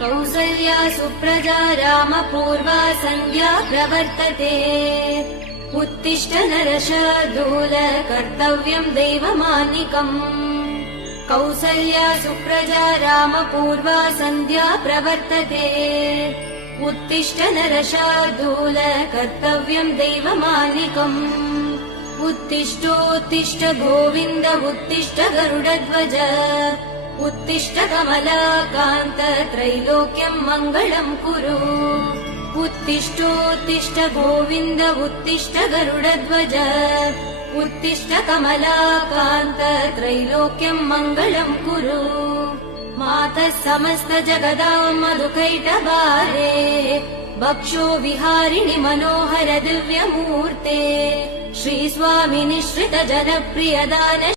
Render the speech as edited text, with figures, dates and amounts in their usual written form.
कौसल्या सुप्रजा रामपूर्वा सन्ध्या प्रवर्तते उत्तिष्ठ नरशार्दूल कर्तव्यम् दैवमानिकम् कौसल्या सुप्रजा रामपूर्वा सन्ध्या प्रवर्तते उत्तिष्ठ नरशार्दूल कर्तव्यम् दैवमानिकम् उत्तिष्ठोत्तिष्ठ गोविन्द उत्तिष्ठ गरुडध्वज उत्तिष्ठ कमलाकान्त त्रैलोक्यम् मङ्गलम् कुरु उत्तिष्ठोत्तिष्ठ गोविन्द उत्तिष्ठ गरुडध्वज उत्तिष्ठ कमलाकान्त त्रैलोक्यम् मङ्गलम् कुरु मातः समस्त जगदाम् मधुकैटभारे वक्षो विहारिणि मनोहर दिव्यमूर्ते श्रीस्वामिनिश्रित जनप्रिय दान